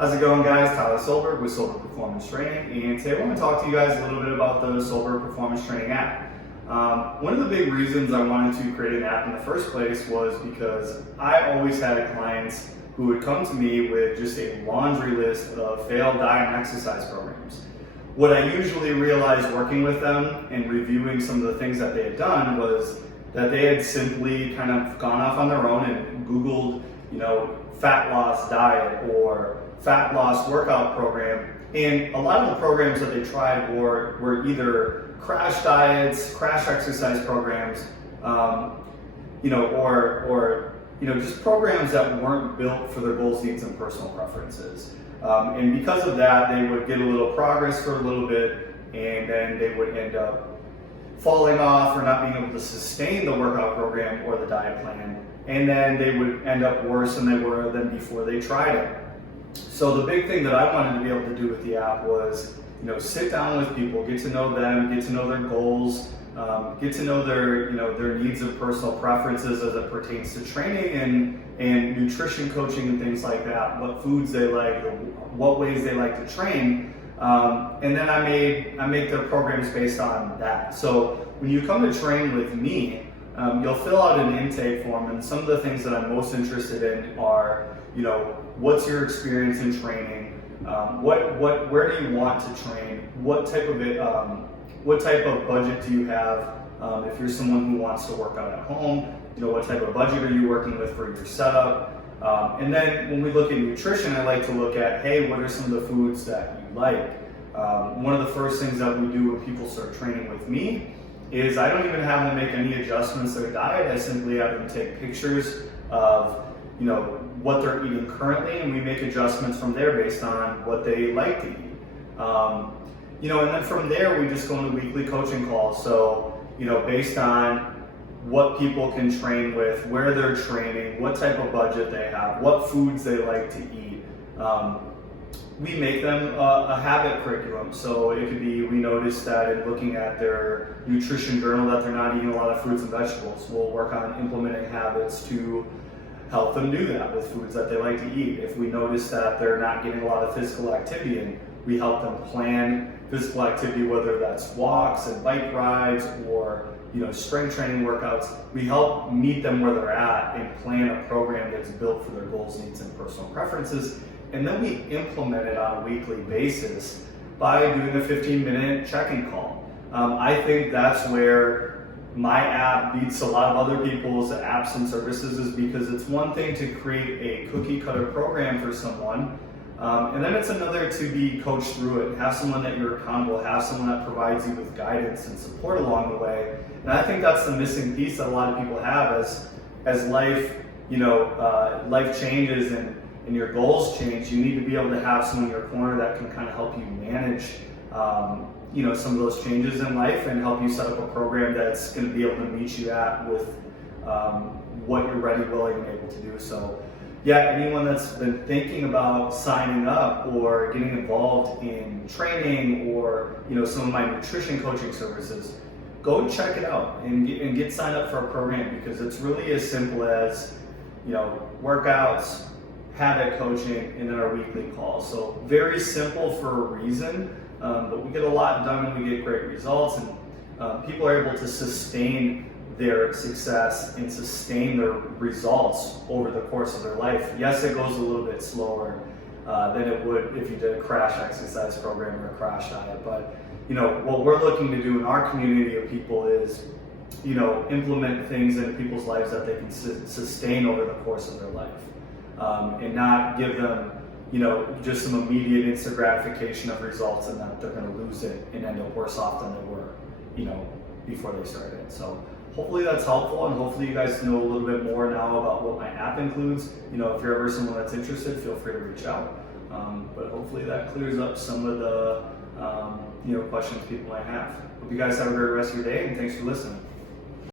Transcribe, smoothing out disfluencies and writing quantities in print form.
How's it going, guys? Tyler Solberg with Solberg Performance Training, and today I want to talk to you guys a little bit about the Solberg Performance Training app. One of the big reasons I wanted to create an app in the first place was because I always had clients who would come to me with just a laundry list of failed diet and exercise programs. What I usually realized working with them and reviewing some of the things that they had done was that they had simply kind of gone off on their own and Googled, fat loss diet or fat loss workout program. And a lot of the programs that they tried were either crash diets, crash exercise programs, just programs that weren't built for their goals, needs, and personal preferences. And because of that, they would get a little progress for a little bit, and then they would end up falling off or not being able to sustain the workout program or the diet plan. And then they would end up worse than they were than before they tried it. So the big thing that I wanted to be able to do with the app was, sit down with people, get to know them, get to know their goals, get to know their needs and personal preferences as it pertains to training and nutrition coaching and things like that, what foods they like, what ways they like to train. And then I make their programs based on that. So when you come to train with me, you'll fill out an intake form, and some of the things that I'm most interested in are, what's your experience in training? Where do you want to train? What type of budget do you have? If you're someone who wants to work out at home, what type of budget are you working with for your setup? And then when we look at nutrition, I like to look at, hey, what are some of the foods that you like? One of the first things that we do when people start training with me is I don't even have them make any adjustments to their diet. I simply have them take pictures of, what they're eating currently, and we make adjustments from there based on what they like to eat. And then from there we just go into weekly coaching calls. So, based on what people can train with, where they're training, what type of budget they have, what foods they like to eat. We make them a habit curriculum. So it could be, we notice that in looking at their nutrition journal that they're not eating a lot of fruits and vegetables. We'll work on implementing habits to help them do that with foods that they like to eat. If we notice that they're not getting a lot of physical activity in, we help them plan physical activity, whether that's walks and bike rides or strength training workouts. We help meet them where they're at and plan a program that's built for their goals, needs, and personal preferences. And then we implement it on a weekly basis by doing a 15-minute check-in call. I think that's where my app beats a lot of other people's apps and services, is because it's one thing to create a cookie cutter program for someone, and then it's another to be coached through it, have someone that you're accountable, have someone that provides you with guidance and support along the way. And I think that's the missing piece that a lot of people have as life, life changes and your goals change. You need to be able to have someone in your corner that can kind of help you manage some of those changes in life and help you set up a program that's going to be able to meet you with what you're ready, willing, and able to do. So yeah, anyone that's been thinking about signing up or getting involved in training or some of my nutrition coaching services, go check it out and get signed up for a program, because it's really as simple as workouts, habit coaching, and then our weekly calls. So very simple for a reason, but we get a lot done and we get great results, and people are able to sustain their success and sustain their results over the course of their life. Yes, it goes a little bit slower than it would if you did a crash exercise program or a crash diet, but what we're looking to do in our community of people is implement things into people's lives that they can sustain over the course of their life. And not give them, just some immediate instant gratification of results, and that they're going to lose it and end up worse off than they were, before they started. So hopefully that's helpful, and hopefully you guys know a little bit more now about what my app includes. If you're ever someone that's interested, feel free to reach out. But hopefully that clears up some of the, questions people might have. Hope you guys have a great rest of your day, and thanks for listening.